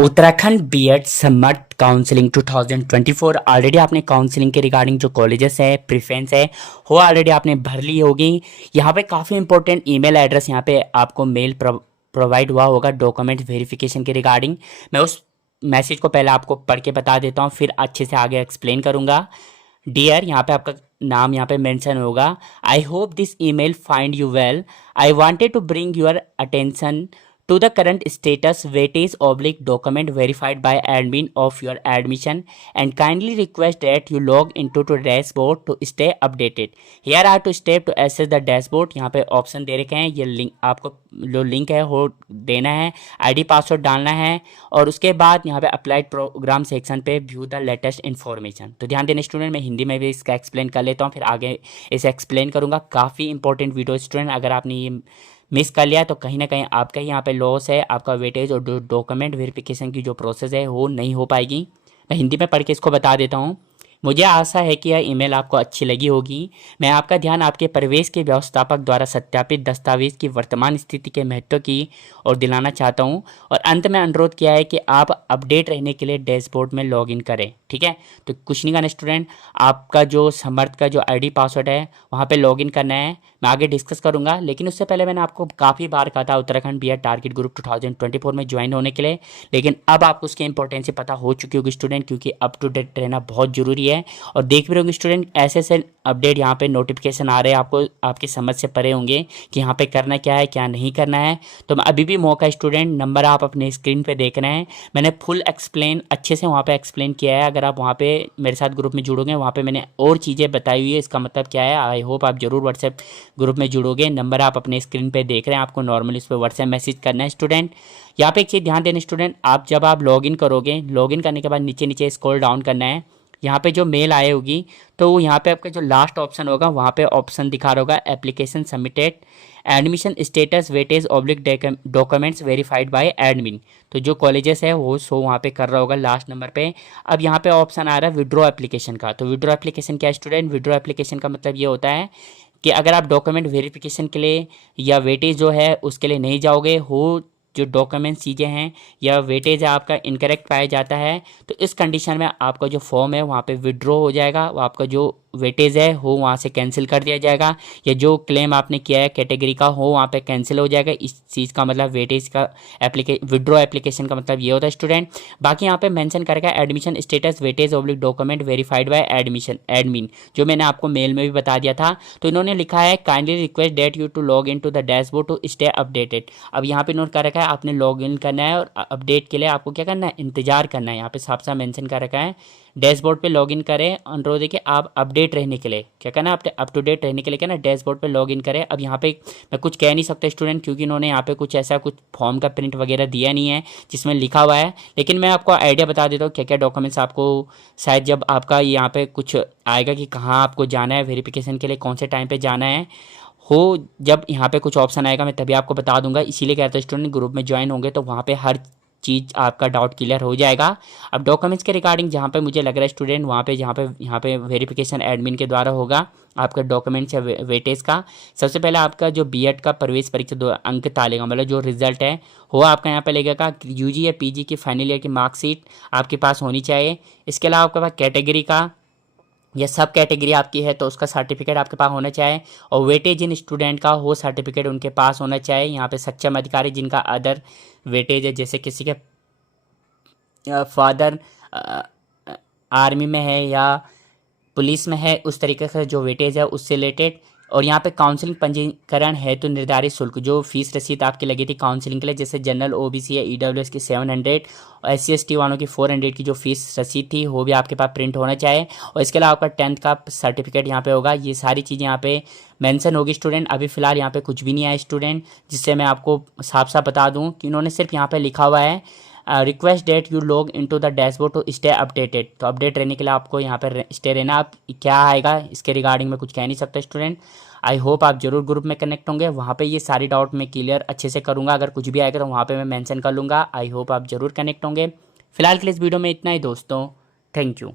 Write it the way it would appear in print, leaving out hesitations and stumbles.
Uttarakhand BEd समर्थ counselling 2024 already आपने counselling के regarding जो कॉलेजेस है प्रेफरेंस है वो ऑलरेडी आपने भर ली होगी। यहाँ पे काफ़ी इंपॉर्टेंट ईमेल एड्रेस यहाँ पे आपको मेल प्रोवाइड हुआ होगा डॉक्यूमेंट वेरिफिकेशन के रिगार्डिंग। मैं उस मैसेज को पहले आपको पढ़ के बता देता हूँ, फिर अच्छे से आगे एक्सप्लेन करूँगा। डियर, यहाँ पे आपका नाम यहाँ पे मेंशन होगा। I hope this email find you well. I wanted to bring your attention to the current status weightage oblique document verified by admin of your admission and kindly request that you log into to dashboard to stay updated. Here are two steps to access the dashboard। यहाँ पे option दे रखे हैं, ये link आपको जो link है वो देना है, आईडी पासवर्ड डालना है और उसके बाद यहाँ पे अप्लाइड प्रोग्राम सेक्शन पे व्यू द लेटेस्ट इन्फॉर्मेशन। तो ध्यान देना स्टूडेंट, मैं हिंदी में भी इसका एक्सप्लेन कर लेता हूँ, फिर आगे इसे एक्सप्लेन करूँगा। काफ़ी इंपॉर्टेंट वीडियो स्टूडेंट, अगर आपने ये मिस कर लिया तो कहीं ना कहीं आपका ही यहाँ पे लॉस है, आपका वेटेज और डॉक्यूमेंट वेरिफिकेशन की जो प्रोसेस है वो नहीं हो पाएगी। मैं हिंदी में पढ़ के इसको बता देता हूँ। मुझे आशा है कि यह ईमेल आपको अच्छी लगी होगी। मैं आपका ध्यान आपके प्रवेश के व्यवस्थापक द्वारा सत्यापित दस्तावेज की वर्तमान स्थिति के महत्व की ओर दिलाना चाहता हूं और अंत में अनुरोध किया है कि आप अपडेट रहने के लिए डैशबोर्ड में लॉगिन करें। ठीक है, तो कुछ नहीं करना स्टूडेंट, आपका जो समर्थ का जो आईडी पासवर्ड है वहाँ पे लॉगिन करना है। मैं आगे डिस्कस करूँगा, लेकिन उससे पहले मैंने आपको काफ़ी बार कहा था उत्तराखंड बीएड टारगेट ग्रुप 2024 में ज्वाइन होने के लिए, लेकिन अब आपको उसकी इंपॉर्टेंस पता हो चुकी होगी स्टूडेंट, क्योंकि अप टू डेट रहना बहुत ज़रूरी है। और देख भी रहोगे स्टूडेंट, ऐसे अपडेट यहाँ पे नोटिफिकेशन आ रहे हैं, आपको आपकी समझ से परे होंगे कि यहाँ पे करना क्या है क्या नहीं करना है। तो अभी भी मौका स्टूडेंट, नंबर आप अपने स्क्रीन पे देख रहे हैं, मैंने फुल एक्सप्लेन अच्छे से वहाँ पे एक्सप्लेन किया है। अगर आप वहाँ पे मेरे साथ ग्रुप में जुड़ोगे, वहाँ पे मैंने और चीज़ें बताई हुई है, इसका मतलब क्या है। आई होप आप जरूर व्हाट्सएप ग्रुप में जुड़ोगे। नंबर आप अपने स्क्रीन पे देख रहे हैं, आपको नॉर्मली इस पर व्हाट्सएप मैसेज करना है स्टूडेंट। यहाँ पे एक चीज़ ध्यान देना स्टूडेंट, आप जब आप लॉगिन करोगे, लॉगिन करने के बाद नीचे नीचे स्क्रॉल डाउन करना है। यहाँ पे जो मेल आए होगी तो यहाँ पे आपका जो लास्ट ऑप्शन होगा वहाँ पे ऑप्शन दिखा रहा होगा application submitted admission status weightage oblique documents verified bye admin. तो जो कॉलेजेस है वो शो वहाँ पे कर रहा होगा लास्ट नंबर पे। अब यहाँ पे ऑप्शन आ रहा है विड्रॉ एप्लीकेशन का। तो विड्रॉ एप्लीकेशन क्या है स्टूडेंट? विड्रॉ एप्लीकेशन का मतलब ये होता है कि अगर आप डॉक्यूमेंट वेरिफिकेशन के लिए या वेटेज जो है उसके लिए नहीं जाओगे, हो जो डॉक्यूमेंट चीज़ें हैं या वेटेज है आपका इनकरेक्ट पाया जाता है, तो इस कंडीशन में आपका जो फॉर्म है वहाँ पे विड्रॉ हो जाएगा, वो आपका जो वेटेज है वो वहाँ से कैंसिल कर दिया जाएगा, या जो क्लेम आपने किया है कैटेगरी का हो वहाँ पे कैंसिल हो जाएगा। इस चीज़ का मतलब वेटेज का विड्रॉ एप्लीकेशन का मतलब ये होता है स्टूडेंट। बाकी यहाँ पे मेंशन करेगा admission status weightage oblique document verified bye admin, जो मैंने आपको मेल में भी बता दिया था। तो इन्होंने लिखा है kindly request that you to log in to the dashboard to stay updated. अब यहाँ पे नोट कर रखा है आपने लॉग इन करना है और अपडेट के लिए आपको क्या करना है, इंतजार करना है। यहाँ पे साफ साफ मेंशन कर रखा है डैशबोर्ड पे लॉगिन करें, अनुरोध है कि आप अपडेट रहने के लिए क्या करना है, अप टू डेट रहने के लिए क्या ना डैशबोर्ड पे लॉगिन करें। अब यहाँ पे मैं कुछ कह नहीं सकता स्टूडेंट, क्योंकि इन्होंने यहाँ पे कुछ ऐसा कुछ फॉर्म का प्रिंट वगैरह दिया नहीं है जिसमें लिखा हुआ है, लेकिन मैं आपको आइडिया बता देता हूँ क्या क्या डॉक्यूमेंट्स आपको शायद जब आपका यहाँ पे कुछ आएगा कि कहाँ आपको जाना है वेरिफिकेशन के लिए, कौन से टाइम पर जाना है हो, जब यहाँ पे कुछ ऑप्शन आएगा मैं तभी आपको बता दूंगा। इसीलिए कहता हूँ स्टूडेंट ग्रुप में ज्वाइन होंगे तो वहाँ पे हर चीज़ आपका डाउट क्लियर हो जाएगा। अब डॉक्यूमेंट्स के रिगार्डिंग जहाँ पे मुझे लग रहा है स्टूडेंट वहाँ पे यहाँ पे वेरिफिकेशन एडमिन के द्वारा होगा आपका डॉक्यूमेंट्स या वेटेज का। सबसे पहले आपका जो बीएड का प्रवेश परीक्षा 2 अंक तालेगा, मतलब जो रिजल्ट है वो आपका यहाँ पे लगेगा। यूजी या पीजी की फाइनल ईयर की मार्कशीट आपके पास होनी चाहिए। इसके अलावा आपके पास कैटेगरी का या सब कैटेगरी आपकी है तो उसका सर्टिफिकेट आपके पास होना चाहिए, और वेटेज जिन स्टूडेंट का हो सर्टिफिकेट उनके पास होना चाहिए। यहाँ पे सक्षम अधिकारी जिनका अदर वेटेज है, जैसे किसी के फादर आर्मी में है या पुलिस में है, उस तरीके से जो वेटेज है उससे रिलेटेड। और यहाँ पे काउंसलिंग पंजीकरण है तो निर्धारित शुल्क, जो फीस रसीद आपकी लगी थी काउंसलिंग के लिए, जैसे जनरल ओबीसी या ईडब्ल्यूएस की 700 और एससी एसटी वालों की 400 की जो फीस रसीद थी वो भी आपके पास प्रिंट होना चाहिए। और इसके अलावा आपका 10th का सर्टिफिकेट यहाँ पे होगा। ये सारी चीज़ें यहाँ पे मेंशन होगी स्टूडेंट। अभी फिलहाल यहाँ पे कुछ भी नहीं आया स्टूडेंट, जिससे मैं आपको साफ साफ बता दूँ कि इन्होंने सिर्फ यहाँ पे लिखा हुआ है request that you log into the dashboard to stay updated. तो अपडेट रहने के लिए आपको यहाँ पर स्टे रहना। आप क्या आएगा इसके रिगार्डिंग में कुछ कह नहीं सकता स्टूडेंट। आई होप आप जरूर ग्रुप में कनेक्ट होंगे, वहाँ पे ये सारी डाउट मैं क्लियर अच्छे से करूँगा। अगर कुछ भी आएगा तो वहाँ पे मैं मेंशन कर लूँगा। आई होप आप जरूर कनेक्ट होंगे। फिलहाल के लिए इस वीडियो में इतना ही दोस्तों, थैंक यू।